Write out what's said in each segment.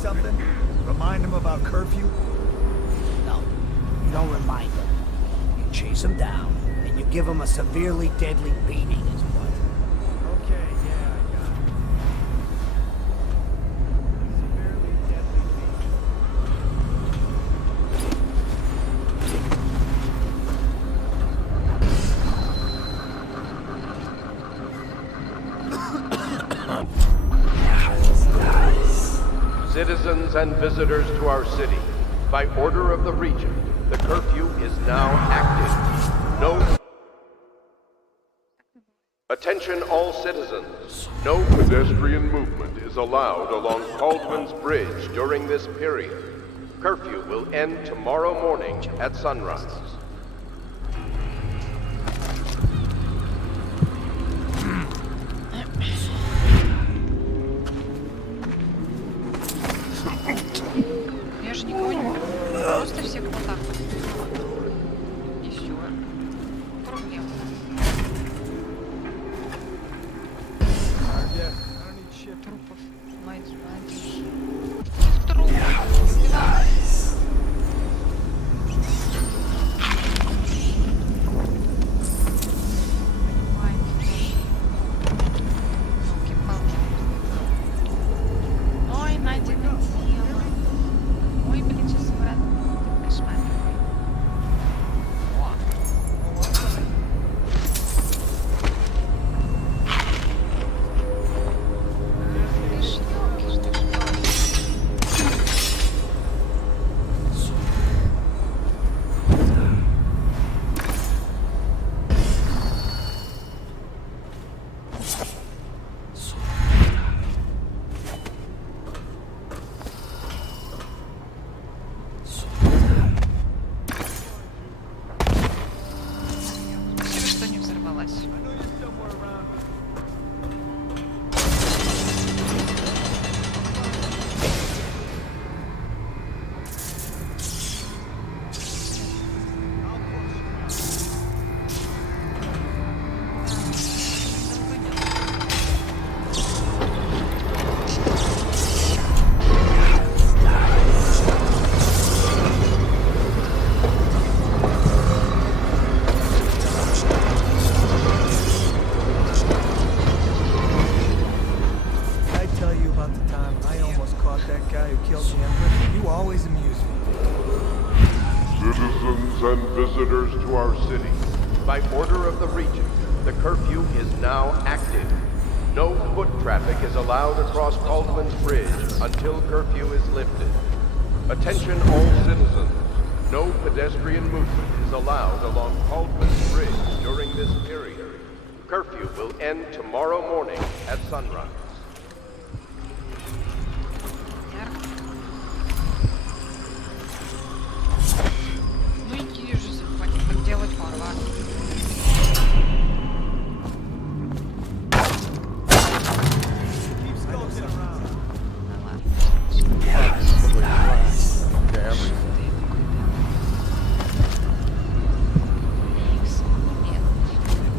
something? Remind him about curfew? No, you don't remind them. You chase them down, and you give them a severely deadly beating is what. Okay, yeah, I got it. Severely deadly Citizens and visitors to our city, by order of the Regent, the curfew is now active. No... Attention all citizens. No pedestrian movement is allowed along Caldwell's Bridge during this period. Curfew will end tomorrow morning at sunrise. Я же никого не беру. Просто всех вот так вот. И все. Проблема. Трупов. Найдешь. Труп. Ой, Надя, надела. Ой, блин, сейчас брат. Кошмар какой. Ты ж ёлки, что ж спасибо, что не взорвалась. I tell you about the time I almost caught that guy who killed the Emperor? You always amuse me. Citizens and visitors to our city, by order of the Regent, the curfew is now active. No foot traffic is allowed across Caldwell's Bridge until curfew is lifted. Attention all citizens. No pedestrian movement is allowed along Caldwell's Bridge during this period. Curfew will end tomorrow morning at sunrise. Ну иди же, хватит так делать, варвар. Keeps going around. Да ладно. Нет.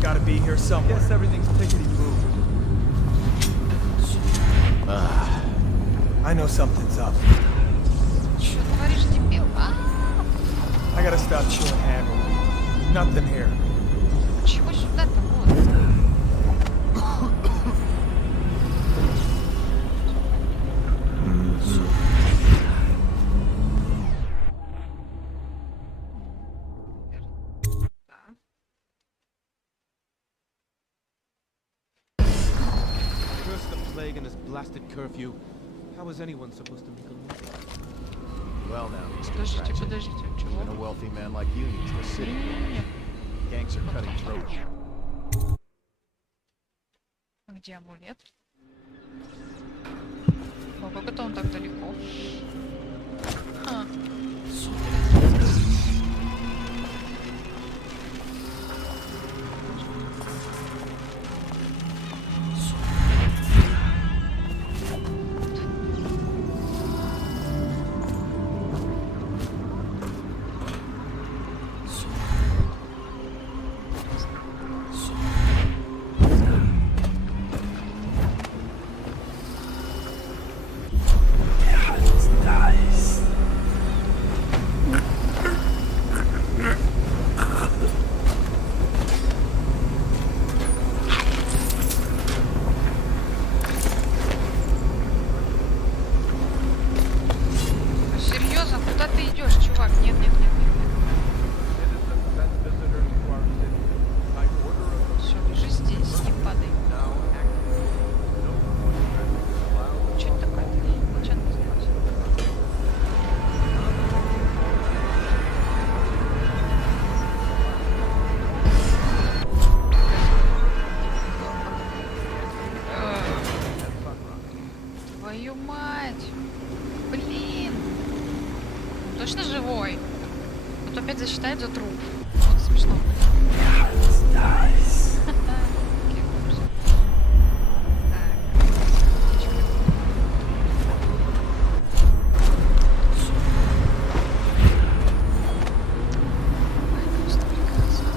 Gotta be here somewhere. Guess everything's pickety-boo. I know something's up. Что говоришь, дебил, а? I gotta stop chewing hammer. Nothing here. Чего сюда-то вот? Curse the plague and this blasted curfew. How is anyone supposed to make a living? Well now, Mr. Подождите, Cratchit, подождите, чего? even a wealthy man like you needs the city. Gangs are cutting throats. Где амулет? О, как это он так далеко? Ха. Твою мать! Блин! Точно живой? А то опять засчитают за труп. Вот смешно. Окей, ужас. Так. Ой, просто прекрасно.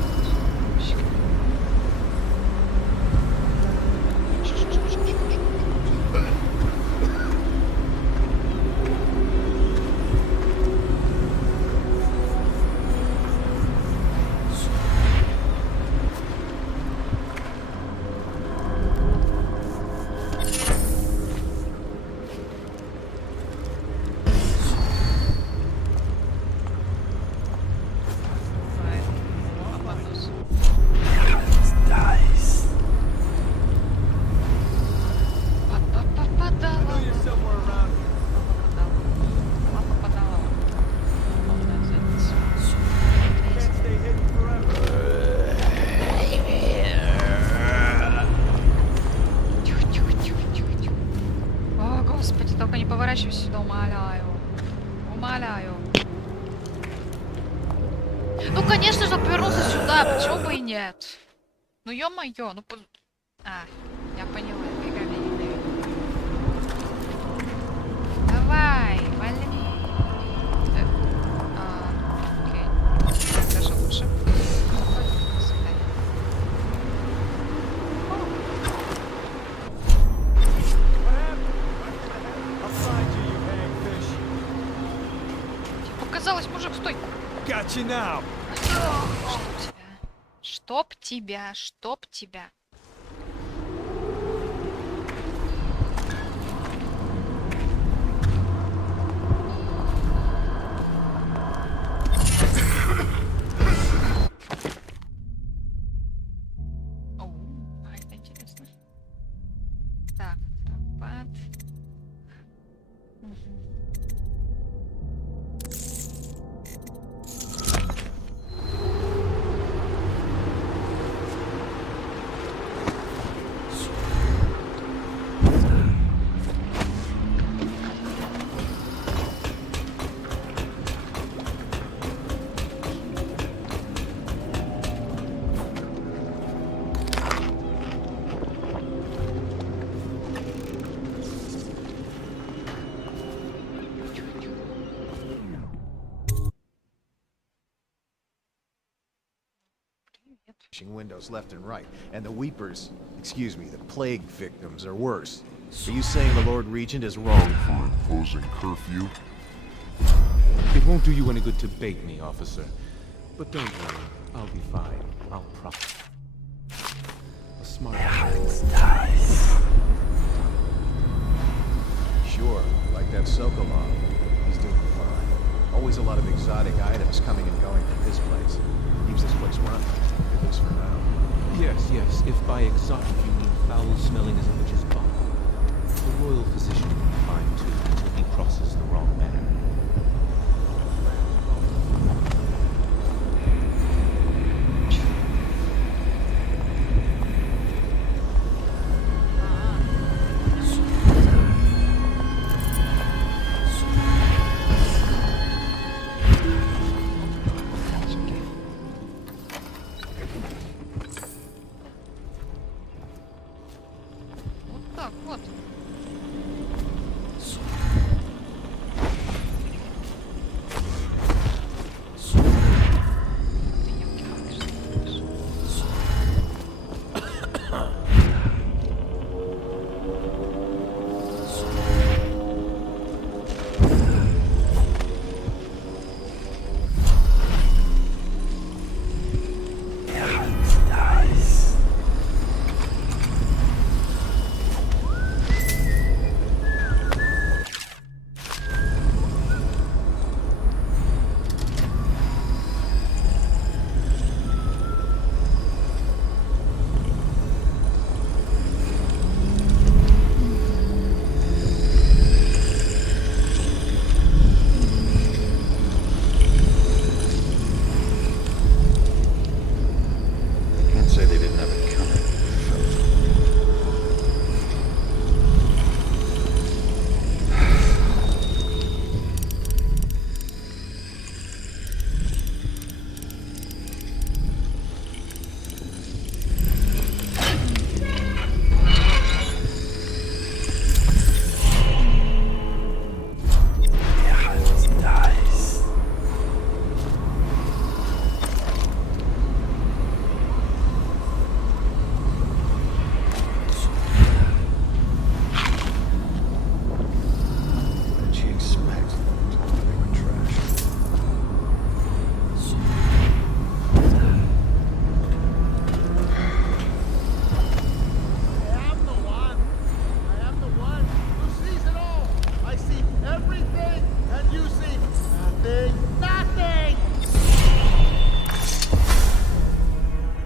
О, господи, только не поворачивайся сюда, умоляю. Умоляю. Ну, конечно же, повернулся сюда, почему бы и нет? Ну, ё-моё, ну... А, я поняла, говядина. Давай, вали. Окей. Даже лучше. До свидания. Тебе показалось, мужик, стой! Got you now. Чтоб тебя, чтоб тебя. О, это интересно. Так, тропат. Windows left and right, and the weepers, excuse me, the plague victims are worse. Are you saying the Lord Regent is wrong for imposing curfew? It won't do you any good to bait me, officer. But don't worry, I'll be fine. I'll promise. A smart man. Sure, like that Sokolov. He's doing fine. Always a lot of exotic items coming and going from his place. Keeps this place running, at least for now. Yes, yes, if by exotic you mean foul-smelling as a witch's bottle. The royal physician will be fine too until he crosses the wrong man.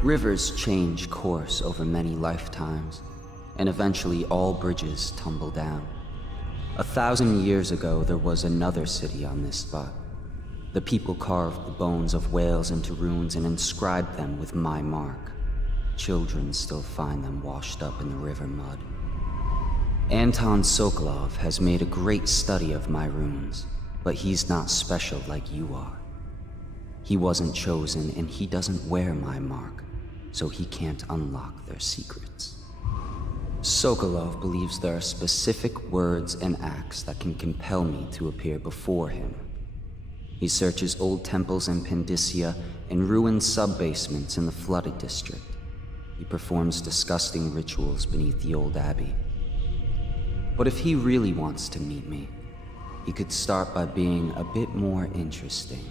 Rivers change course over many lifetimes, and eventually all bridges tumble down. 1,000 years ago, there was another city on this spot. The people carved the bones of whales into runes and inscribed them with my mark. Children still find them washed up in the river mud. Anton Sokolov has made a great study of my runes, but he's not special like you are. He wasn't chosen, and he doesn't wear my mark, so he can't unlock their secrets. Sokolov believes there are specific words and acts that can compel me to appear before him. He searches old temples in Pendicia and ruined sub-basements in the flooded district. He performs disgusting rituals beneath the old abbey. But if he really wants to meet me, he could start by being a bit more interesting.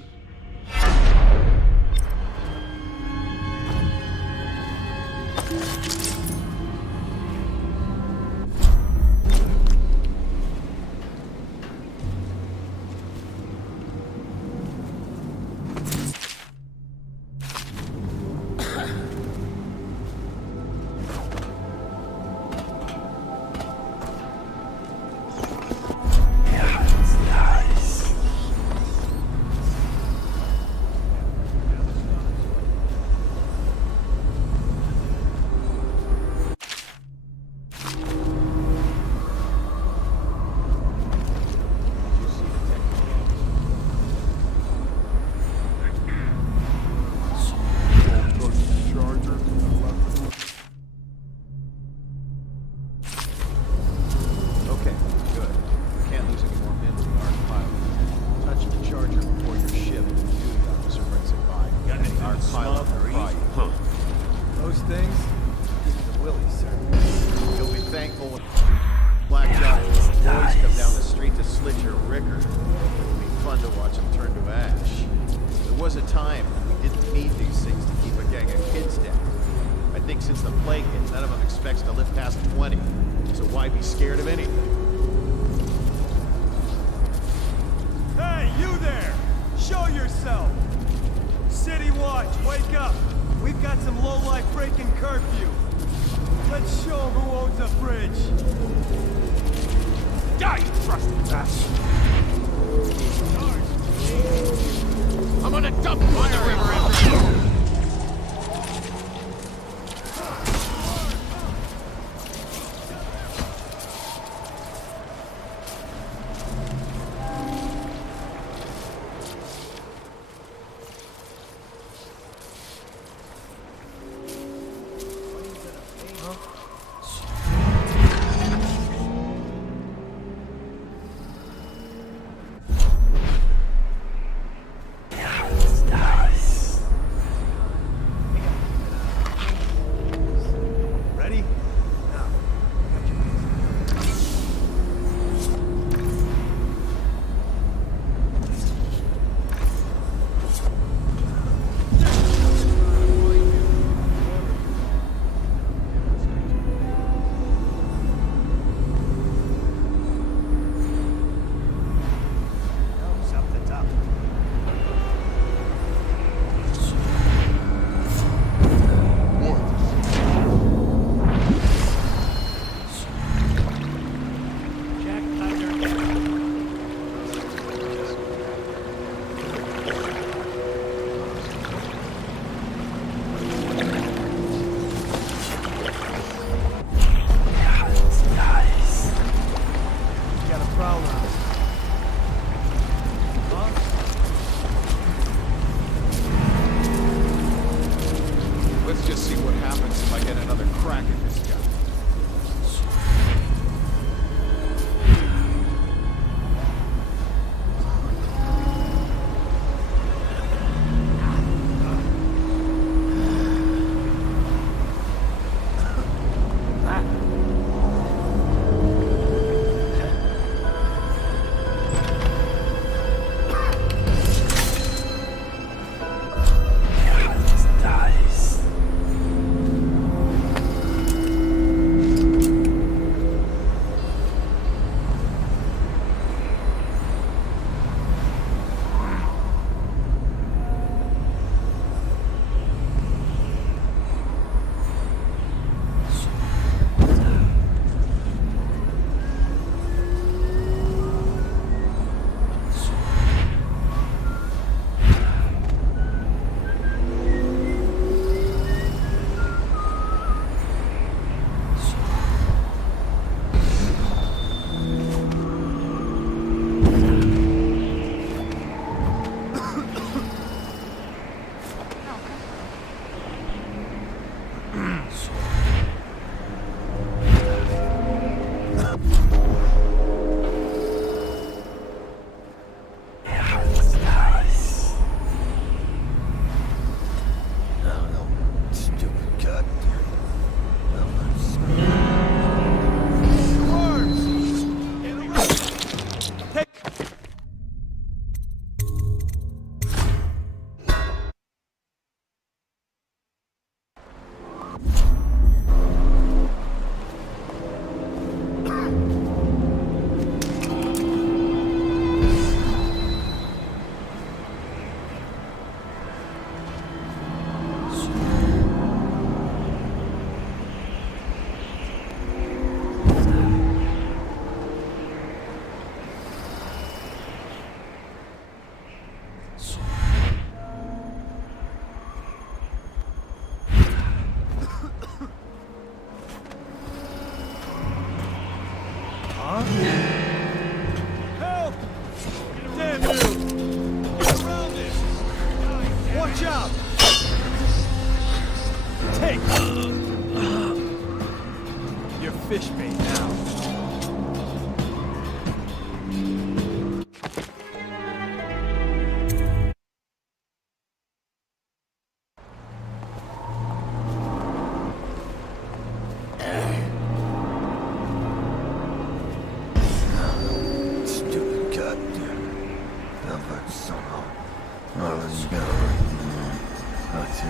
job! Take your fish bait now. Stupid goddamn. Albert Solo. That's it.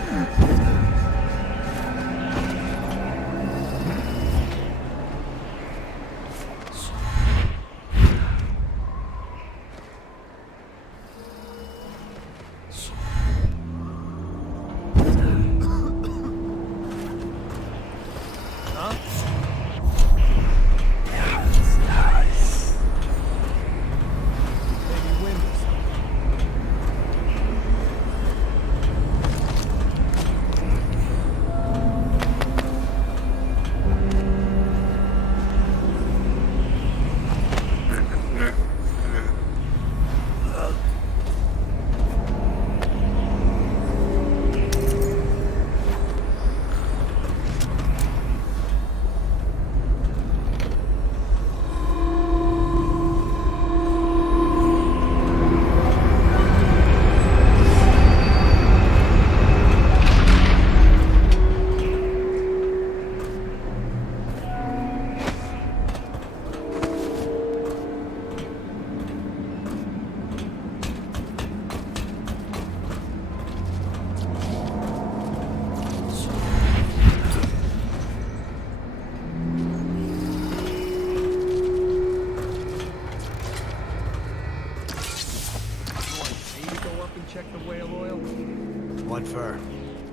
What for?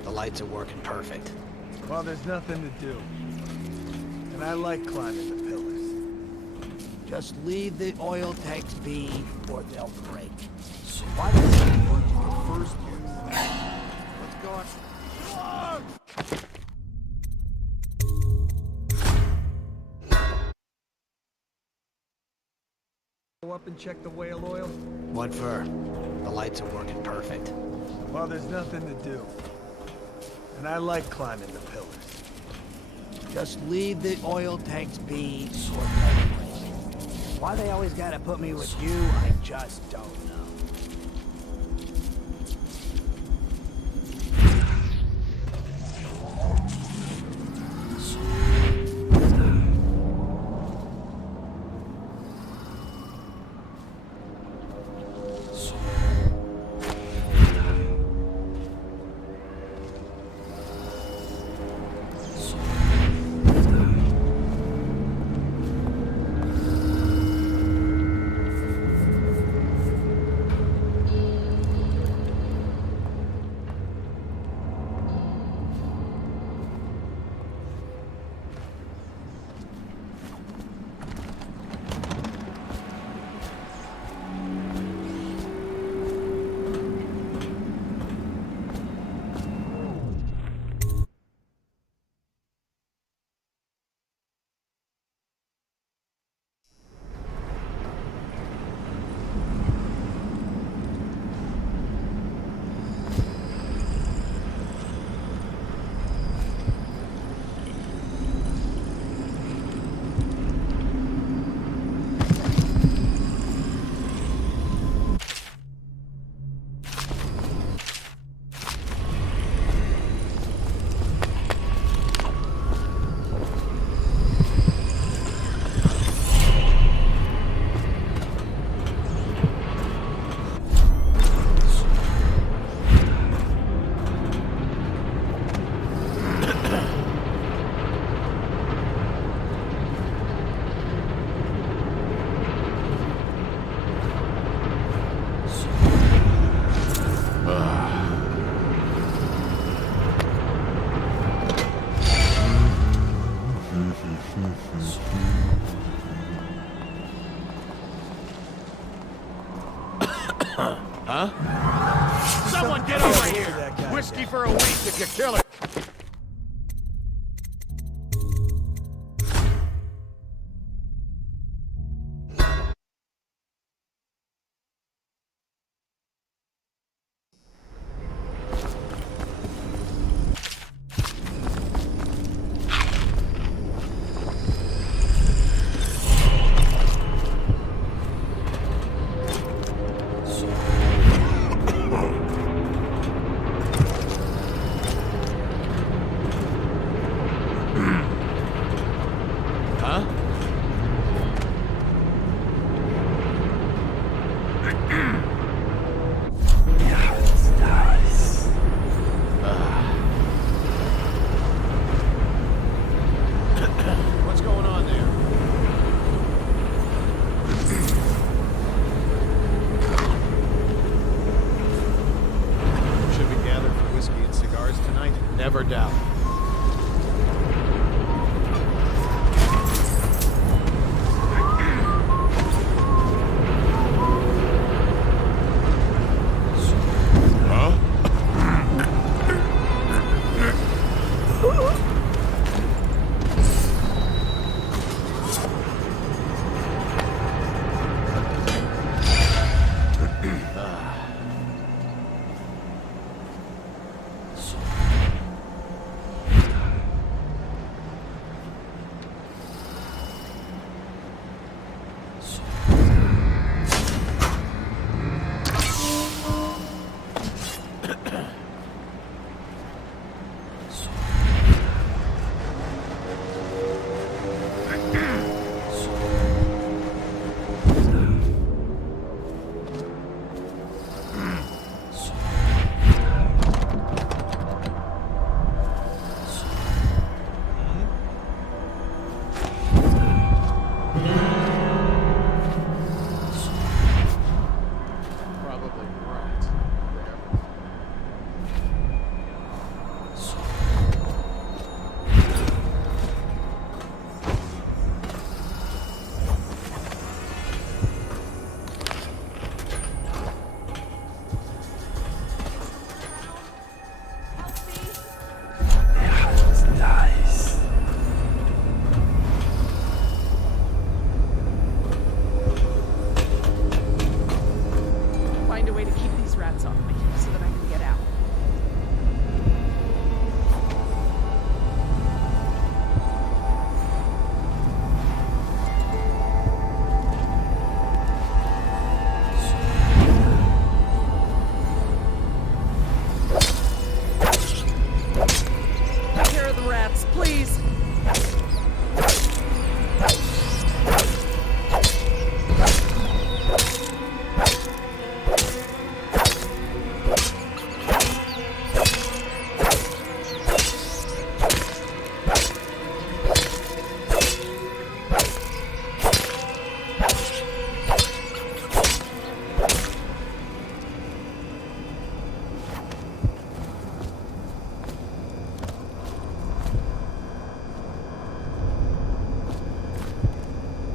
The lights are working perfect. Well, there's nothing to do. And I like climbing the pillars. Just leave the oil tanks be, or they'll break. So why did they work in the first place? What's going on? Go up and check the whale oil? What for? The lights are working perfect. Well, there's nothing to do. And I like climbing the pillars. Just leave the oil tanks be, or they'll break. Why they always gotta put me with you, I just don't know. Someone get over here! Whiskey for a week if you kill it! ever doubt.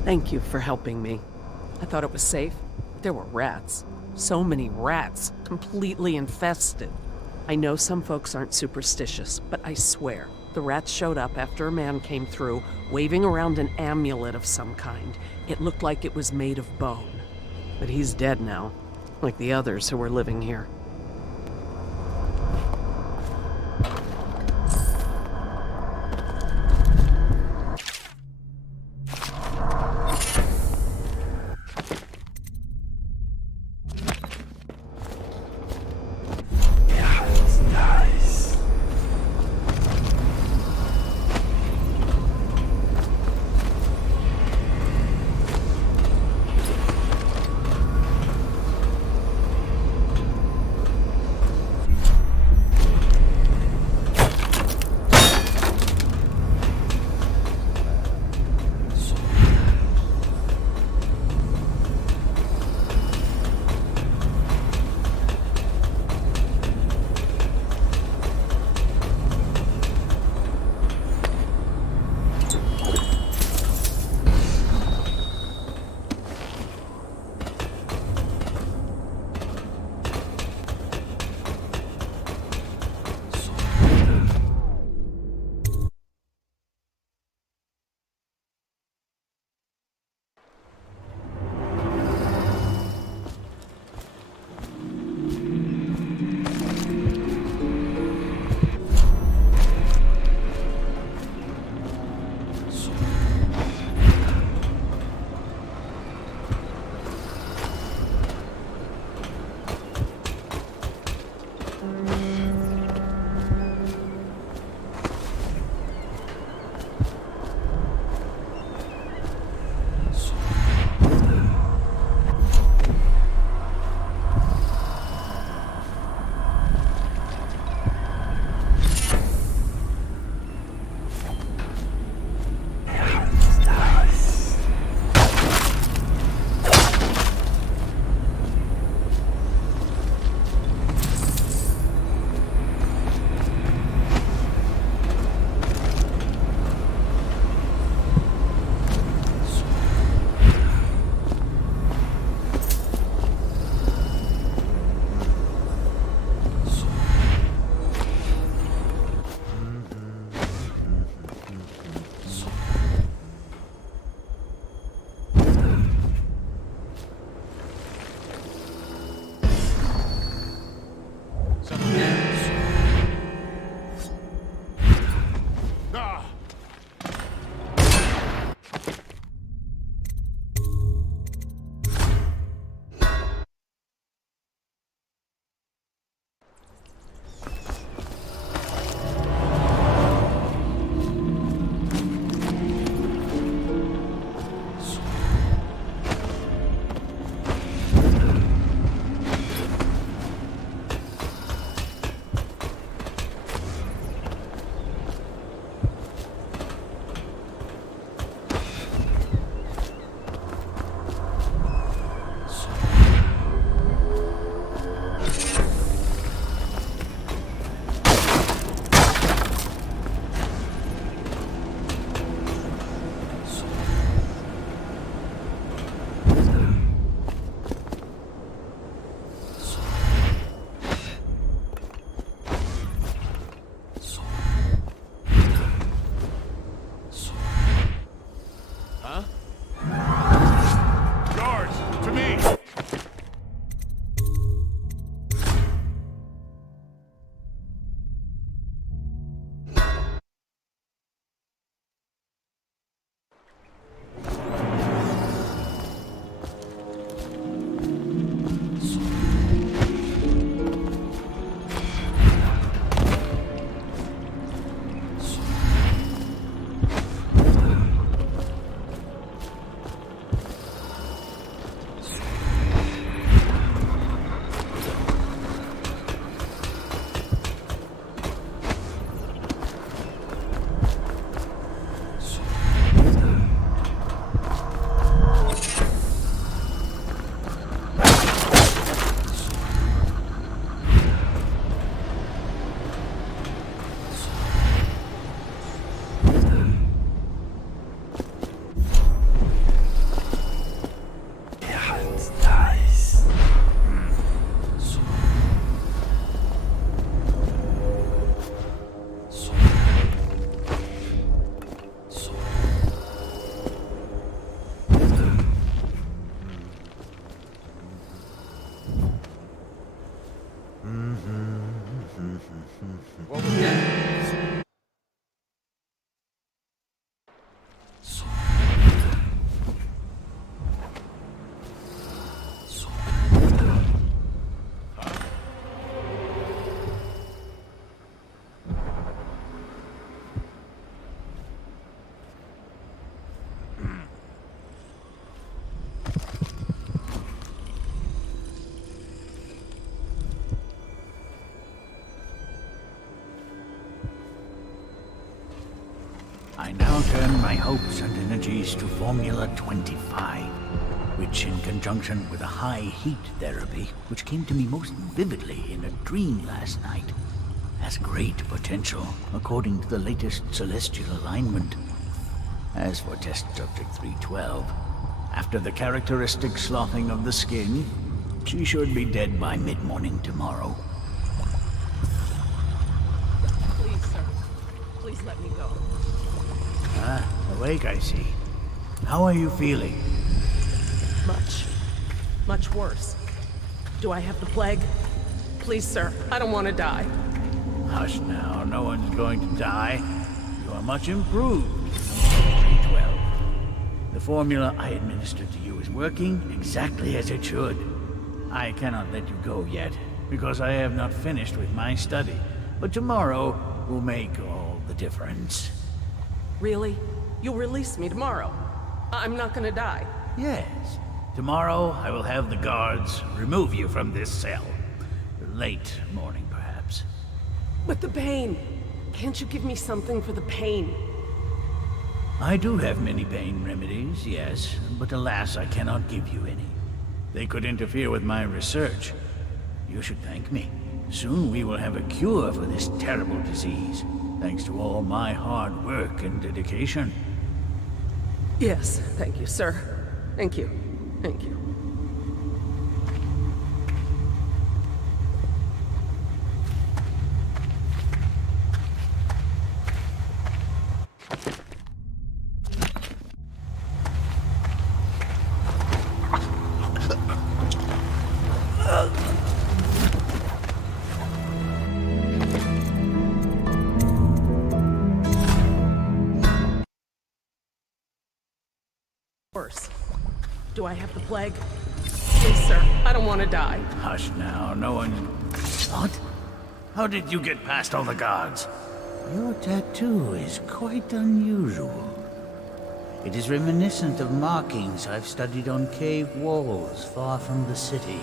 Thank you for helping me. I thought it was safe. There were rats. So many rats, completely infested. I know some folks aren't superstitious, but I swear, the rats showed up after a man came through, waving around an amulet of some kind. It looked like it was made of bone. But he's dead now, like the others who were living here. my hopes and energies to Formula 25, which in conjunction with a high heat therapy, which came to me most vividly in a dream last night, has great potential according to the latest celestial alignment. As for test subject 312, after the characteristic sloughing of the skin, she should be dead by mid-morning tomorrow. Please, sir. Please let me go. Awake, I see. How are you feeling? Much worse. Do I have the plague? Please, sir. I don't want to die. Hush now, no one's going to die. You are much improved. 312. The formula I administered to you is working exactly as it should. I cannot let you go yet, because I have not finished with my study. But tomorrow will make all the difference. Really? You'll release me tomorrow? I'm not gonna die. Yes. Tomorrow I will have the guards remove you from this cell. Late morning, perhaps. But the pain! Can't you give me something for the pain? I do have many pain remedies, yes, but alas, I cannot give you any. They could interfere with my research. You should thank me. Soon we will have a cure for this terrible disease, thanks to all my hard work and dedication. Yes, thank you, sir. Thank you. Thank you. Worse. Do I have the plague? Please, sir. I don't want to die. Hush now, no one... What? How did you get past all the guards? Your tattoo is quite unusual. It is reminiscent of markings I've studied on cave walls far from the city.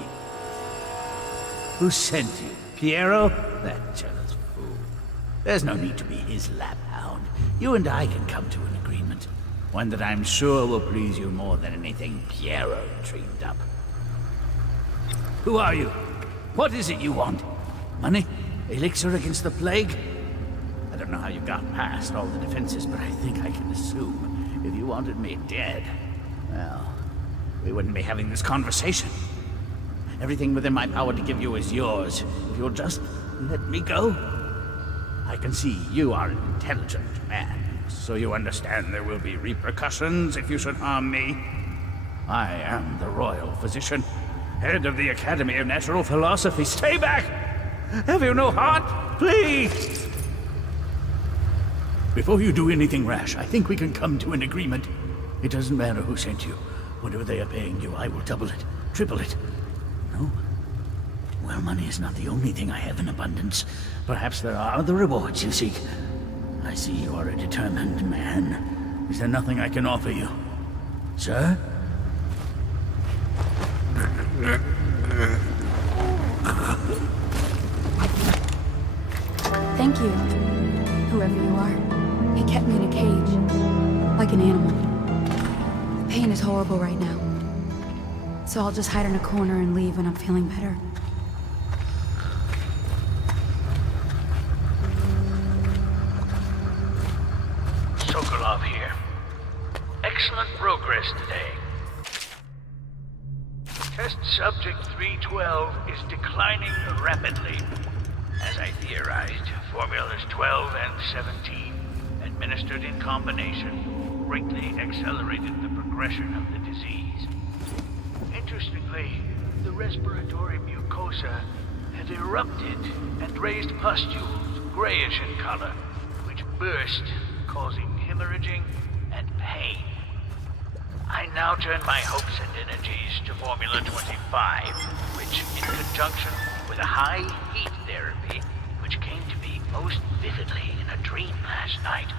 Who sent you? Piero? That jealous fool. There's no need to be his laphound. You and I can come to an agreement. One that I'm sure will please you more than anything Piero dreamed up. Who are you? What is it you want? Money? Elixir against the plague? I don't know how you got past all the defenses, but I think I can assume if you wanted me dead, well, we wouldn't be having this conversation. Everything within my power to give you is yours. If you'll just let me go. I can see you are an intelligent man. So you understand there will be repercussions if you should harm me? I am the royal physician, head of the Academy of Natural Philosophy. Stay back! Have you no heart? Please! Before you do anything rash, I think we can come to an agreement. It doesn't matter who sent you. Whatever they are paying you, I will double it, triple it. No? Well, money is not the only thing I have in abundance. Perhaps there are other rewards you seek. I see you are a determined man. Is there nothing I can offer you? Sir? Thank you, whoever you are. It kept me in a cage, like an animal. The pain is horrible right now. So I'll just hide in a corner and leave when I'm feeling better. Here. Excellent progress today. Test subject 312 is declining rapidly. As I theorized, formulas 12 and 17, administered in combination, greatly accelerated the progression of the disease. Interestingly, the respiratory mucosa had erupted and raised pustules, grayish in color, which burst, causing hemorrhaging and pain. I now turn my hopes and energies to Formula 25, which, in conjunction with a high heat therapy, which came to me most vividly in a dream last night,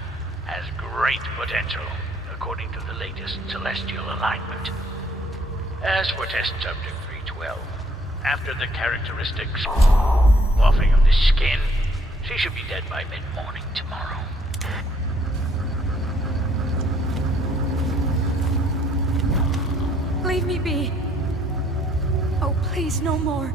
has great potential, according to the latest celestial alignment. As for test subject 312, after the characteristic sloughing of the skin, she should be dead by mid-morning tomorrow. Leave me be. Oh, please, no more.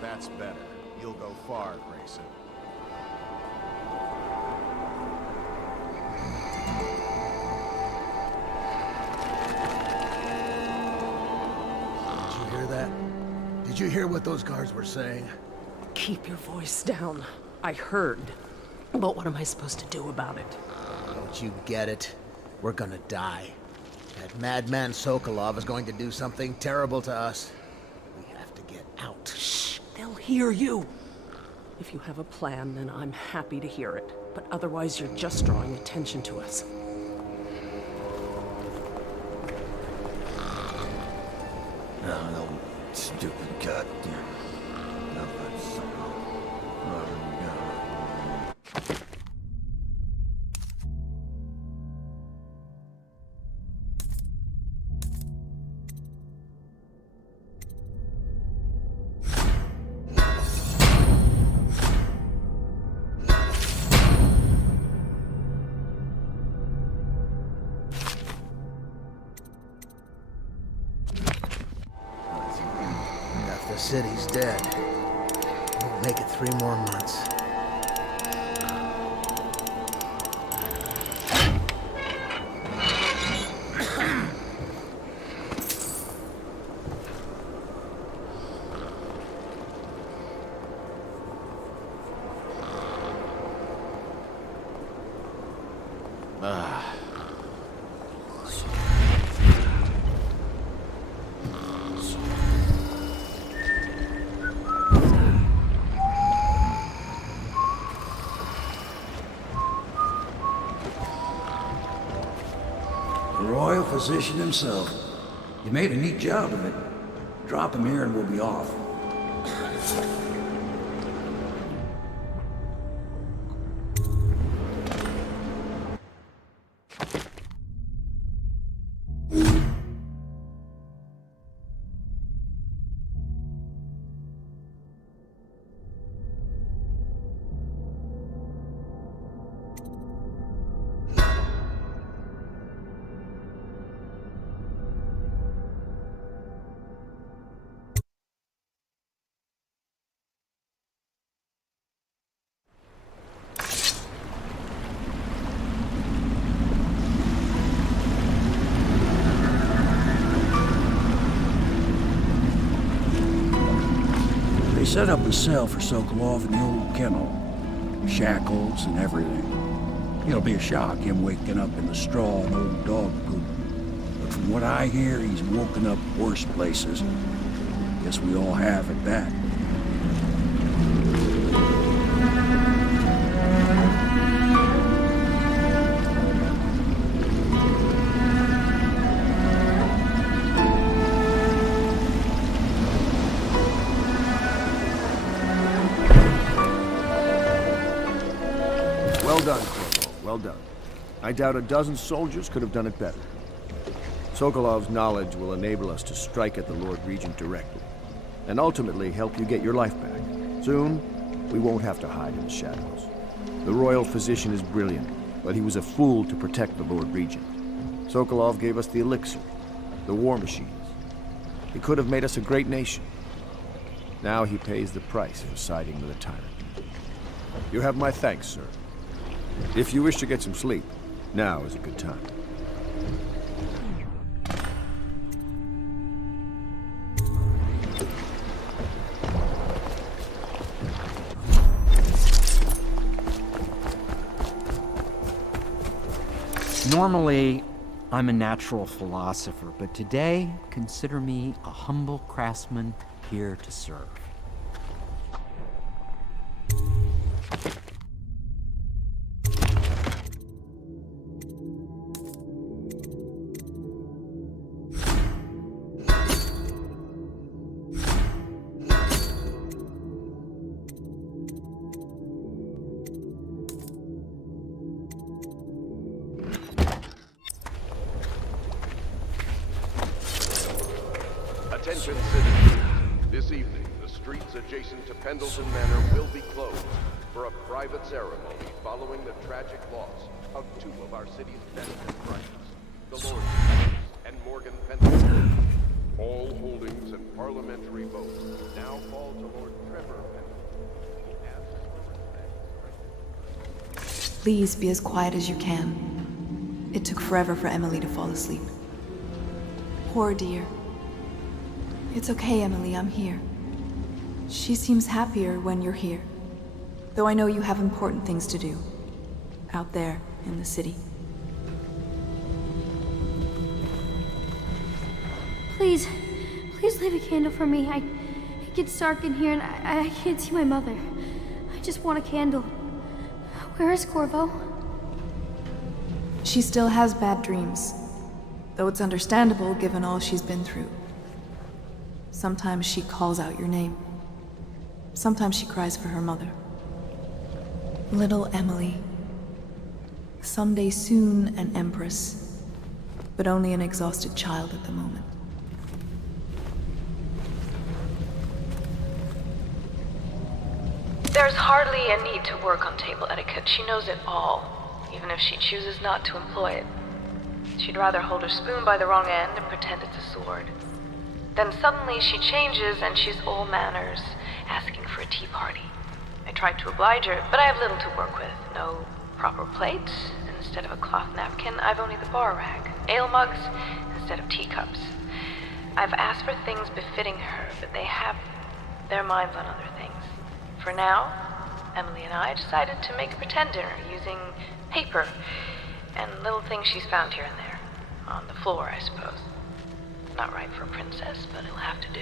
That's better. You'll go far, Grayson. Did you hear that? Did you hear what those guards were saying? Keep your voice down. I heard. But what am I supposed to do about it? Don't you get it? We're gonna die. That madman Sokolov is going to do something terrible to us. We have to get out. Shh! They'll hear you! If you have a plan, then I'm happy to hear it. But otherwise, you're just drawing attention to us. No, stupid goddamn. The city's dead. We'll make it 3 more months. Royal physician himself. You made a neat job of it. Drop him here and we'll be off. They set up a cell for Sokolov in the old kennel. Shackles and everything. It'll be a shock, him waking up in the straw and old dog poop. But from what I hear, he's woken up worse places. Guess we all have at that. done, Corvo. Well done. I doubt a dozen soldiers could have done it better. Sokolov's knowledge will enable us to strike at the Lord Regent directly, and ultimately help you get your life back. Soon, we won't have to hide in the shadows. The royal physician is brilliant, but he was a fool to protect the Lord Regent. Sokolov gave us the elixir, the war machines. He could have made us a great nation. Now he pays the price for siding with a tyrant. You have my thanks, sir. If you wish to get some sleep, now is a good time. Normally, I'm a natural philosopher, but today, consider me a humble craftsman here to serve. Attention citizens. This evening, the streets adjacent to Pendleton Manor will be closed for a private ceremony following the tragic loss of two of our city's best friends, the Lord and Morgan Pendleton. All holdings and parliamentary votes now fall to Lord Trevor Pendleton. He asks for respect. Please be as quiet as you can. It took forever for Emily to fall asleep. Poor dear. It's okay, Emily, I'm here. She seems happier when you're here. Though I know you have important things to do. Out there, in the city. Please leave a candle for me. It gets dark in here and I can't see my mother. I just want a candle. Where is Corvo? She still has bad dreams. Though it's understandable given all she's been through. Sometimes she calls out your name. Sometimes she cries for her mother. Little Emily. Someday soon an empress, but only an exhausted child at the moment. There's hardly a need to work on table etiquette. She knows it all, even if she chooses not to employ it. She'd rather hold her spoon by the wrong end and pretend it's a sword. Then suddenly she changes and she's all manners, asking for a tea party. I tried to oblige her, but I have little to work with. No proper plates. Instead of a cloth napkin, I've only the bar rag. Ale mugs instead of teacups. I've asked for things befitting her, but they have their minds on other things. For now, Emily and I decided to make a pretend dinner using paper and little things she's found here and there. On the floor, I suppose. Not right for a princess, but it'll have to do.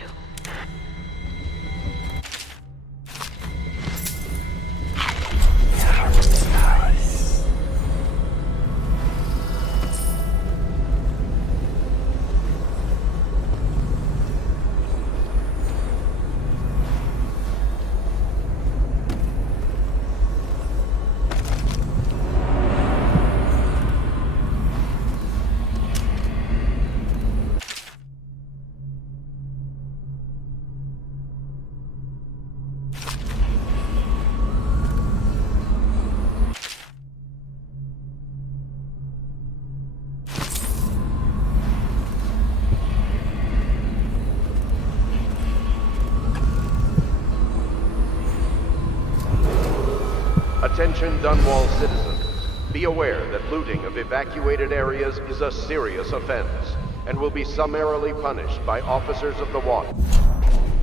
Attention Dunwall citizens. Be aware that looting of evacuated areas is a serious offense and will be summarily punished by officers of the watch.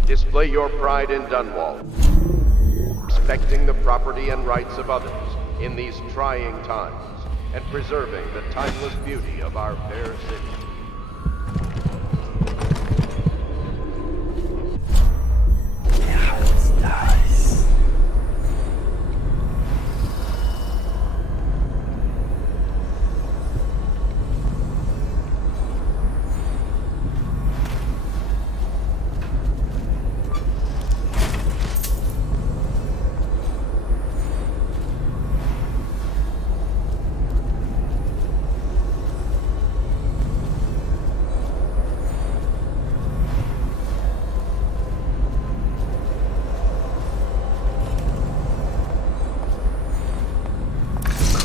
Display your pride in Dunwall, respecting the property and rights of others in these trying times, and preserving the timeless beauty of our fair city.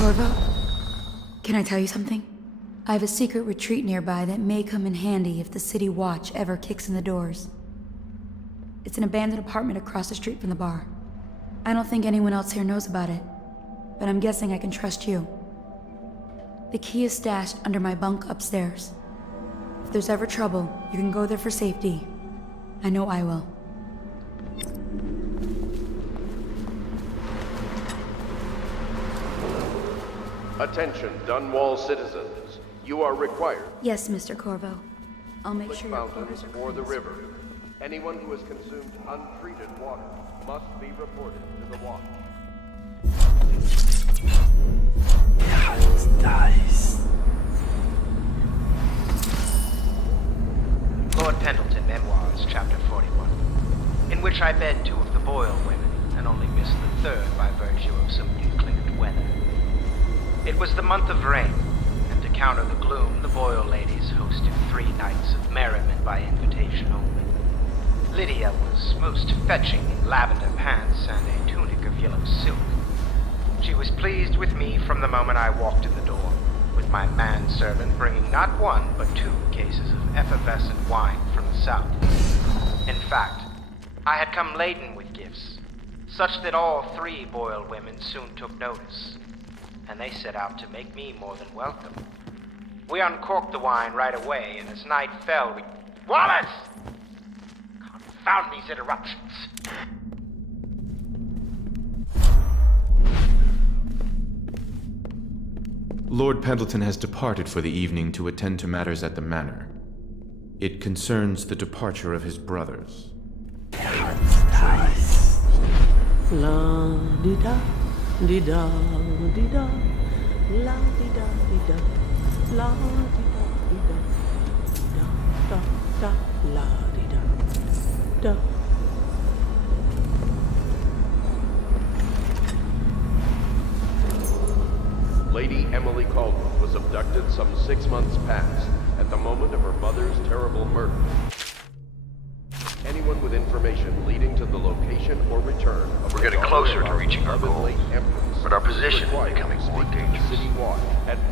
Corvo, can I tell you something? I have a secret retreat nearby that may come in handy if the city watch ever kicks in the doors. It's an abandoned apartment across the street from the bar. I don't think anyone else here knows about it, but I'm guessing I can trust you. The key is stashed under my bunk upstairs. If there's ever trouble, you can go there for safety. I know I will. Attention, Dunwall citizens. You are required. Yes, Mr. Corvo. I'll make sure your Fountain quarters are or the cleansed. river. Anyone who has consumed untreated water must be reported to the watch. Nice. Lord Pendleton Memoirs, Chapter 41, in which I bed two of the Boyle women and only missed the third by virtue of some inclement weather. It was the month of rain, and to counter the gloom, the Boyle ladies hosted 3 nights of merriment by invitation only. Lydia was most fetching in lavender pants and a tunic of yellow silk. She was pleased with me from the moment I walked in the door, with my manservant bringing not 1 but 2 cases of effervescent wine from the south. In fact, I had come laden with gifts, such that all 3 Boyle women soon took notice, and they set out to make me more than welcome. We uncorked the wine right away, and as night fell, we... Wallace! Confound these interruptions! Lord Pendleton has departed for the evening to attend to matters at the manor. It concerns the departure of his brothers. Nice. La di da di da di da, la di da di da, la di da di da, da da la di da, da. Lady Emily Caldwell was abducted some 6 months past, at the moment of her mother's terrible murder. Anyone with information leading to the location or return of We're getting closer to reaching our goal, but our position is becoming more dangerous.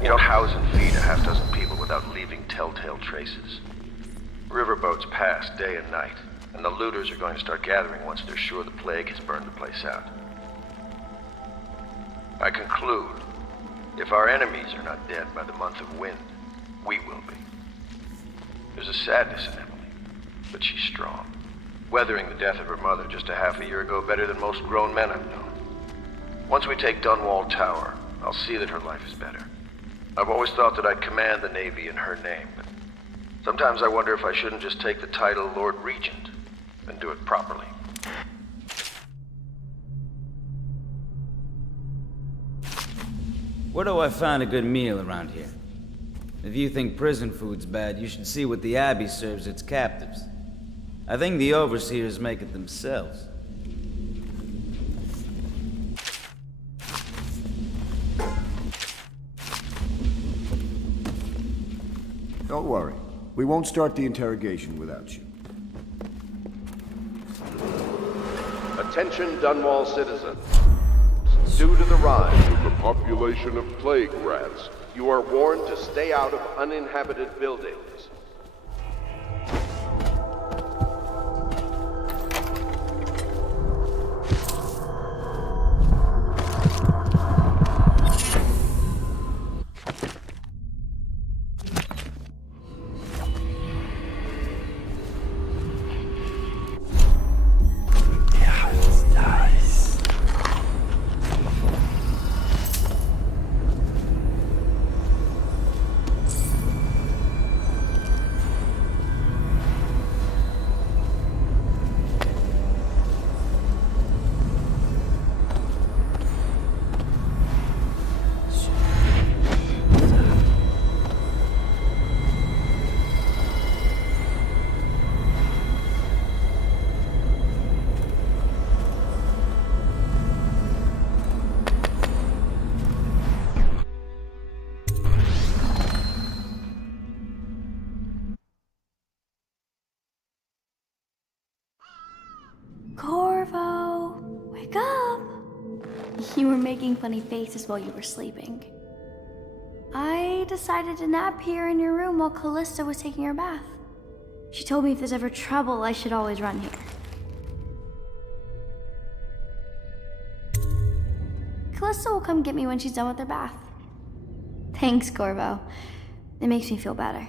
You don't house and feed a half-dozen people without leaving telltale traces. Riverboats pass day and night, and the looters are going to start gathering once they're sure the plague has burned the place out. I conclude, if our enemies are not dead by the month of wind, we will be. There's a sadness in Emily, but she's strong. Weathering the death of her mother just a half a year ago better than most grown men I've known. Once we take Dunwall Tower, I'll see that her life is better. I've always thought that I'd command the Navy in her name, but sometimes I wonder if I shouldn't just take the title Lord Regent and do it properly. Where do I find a good meal around here? If you think prison food's bad, you should see what the Abbey serves its captives. I think the overseers make it themselves. Don't worry. We won't start the interrogation without you. Attention, Dunwall citizens. Due to the rise of the population of plague rats, you are warned to stay out of uninhabited buildings. You were making funny faces while you were sleeping. I decided to nap here in your room while Callista was taking her bath. She told me if there's ever trouble, I should always run here. Callista will come get me when she's done with her bath. Thanks, Corvo. It makes me feel better.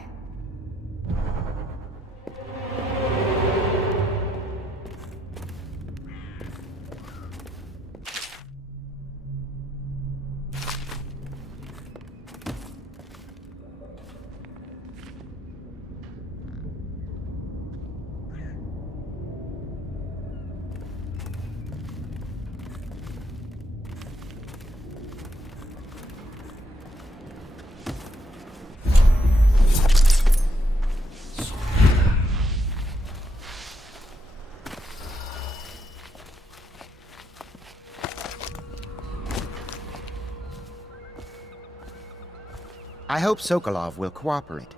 I hope Sokolov will cooperate.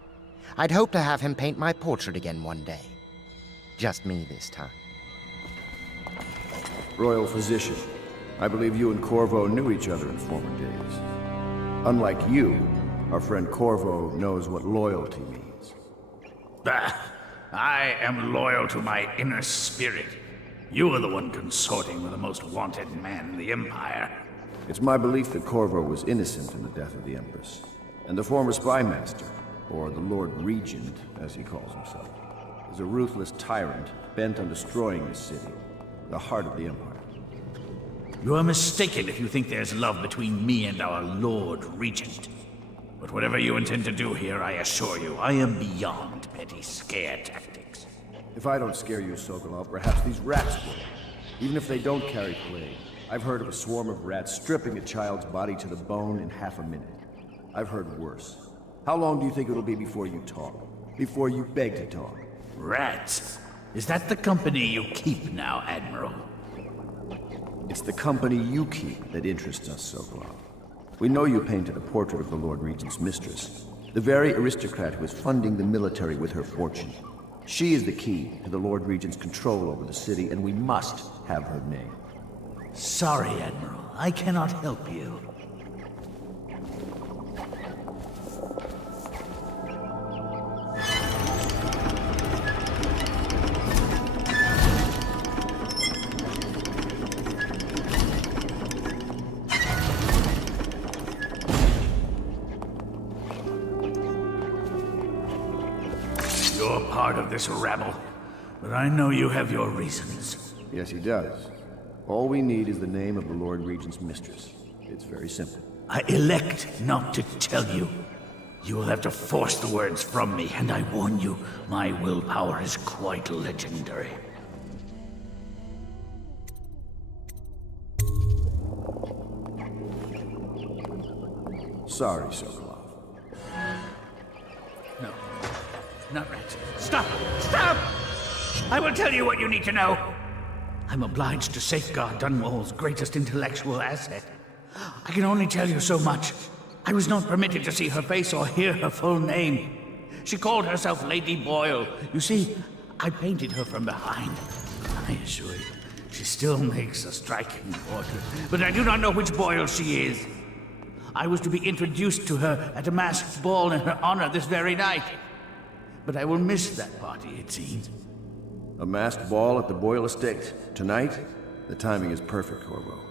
I'd hope to have him paint my portrait again one day. Just me this time. Royal Physician, I believe you and Corvo knew each other in former days. Unlike you, our friend Corvo knows what loyalty means. I am loyal to my inner spirit. You are the one consorting with the most wanted man in the Empire. It's my belief that Corvo was innocent in the death of the Empress. And the former spy master, or the Lord Regent, as he calls himself, is a ruthless tyrant bent on destroying this city, the heart of the Empire. You are mistaken if you think there's love between me and our Lord Regent. But whatever you intend to do here, I assure you, I am beyond petty scare tactics. If I don't scare you, Sokolov, perhaps these rats will. Even if they don't carry plague, I've heard of a swarm of rats stripping a child's body to the bone in half a minute. I've heard worse. How long do you think it'll be before you talk? Before you beg to talk? Rats? Is that the company you keep now, Admiral? It's the company you keep that interests us, Sokolov. We know you painted a portrait of the Lord Regent's mistress, the very aristocrat who is funding the military with her fortune. She is the key to the Lord Regent's control over the city, and we must have her name. Sorry, Admiral. I cannot help you. You're part of this rabble, but I know you have your reasons. Yes, he does. All we need is the name of the Lord Regent's mistress. It's very simple. I elect not to tell you. You will have to force the words from me, and I warn you, my willpower is quite legendary. Sorry, Sokolov. No. Not rats. Stop! Stop! I will tell you what you need to know. I'm obliged to safeguard Dunwall's greatest intellectual asset. I can only tell you so much. I was not permitted to see her face or hear her full name. She called herself Lady Boyle. You see, I painted her from behind. I assure you, she still makes a striking portrait, but I do not know which Boyle she is. I was to be introduced to her at a masked ball in her honor this very night. But I will miss that party, it seems. A masked ball at the Boyle estate. Tonight? The timing is perfect, Corvo.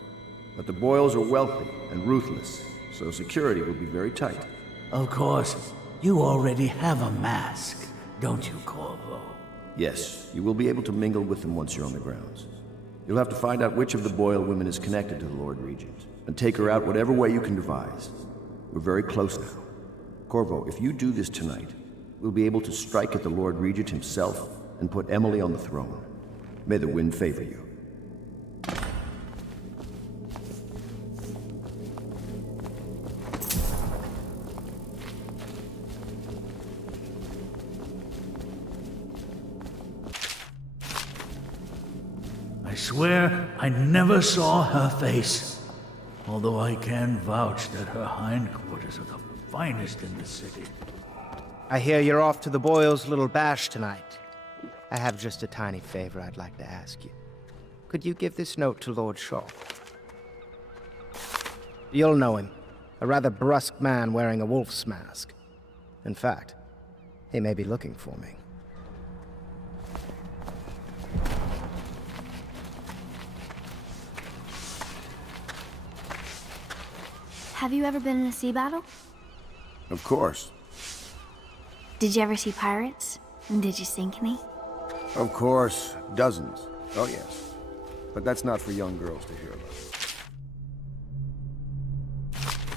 But the Boyles are wealthy and ruthless, so security will be very tight. Of course. You already have a mask, don't you, Corvo? Yes, you will be able to mingle with them once you're on the grounds. You'll have to find out which of the Boyle women is connected to the Lord Regent, and take her out whatever way you can devise. We're very close now. Corvo, if you do this tonight, we'll be able to strike at the Lord Regent himself and put Emily on the throne. May the wind favor you. I swear I never saw her face, although I can vouch that her hindquarters are the finest in the city. I hear you're off to the Boyles' little bash tonight. I have just a tiny favor I'd like to ask you. Could you give this note to Lord Shaw? You'll know him. A rather brusque man wearing a wolf's mask. In fact, he may be looking for me. Have you ever been in a sea battle? Of course. Did you ever see pirates? And did you sink any? Of course. Dozens. Oh, yes. But that's not for young girls to hear about.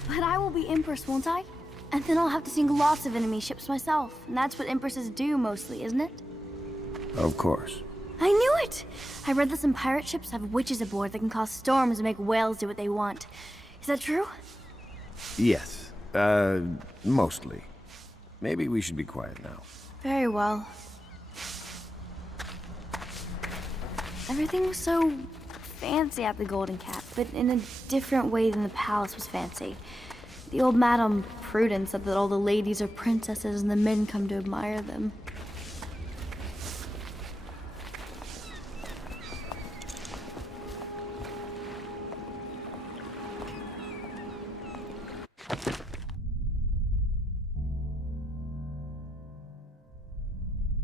But I will be Empress, won't I? And then I'll have to sink lots of enemy ships myself. And that's what Empresses do mostly, isn't it? Of course. I knew it! I read that some pirate ships have witches aboard that can cause storms and make whales do what they want. Is that true? Yes. Mostly. Maybe we should be quiet now. Very well. Everything was so fancy at the Golden Cap, but in a different way than the palace was fancy. The old Madame Prudence said that all the ladies are princesses and the men come to admire them.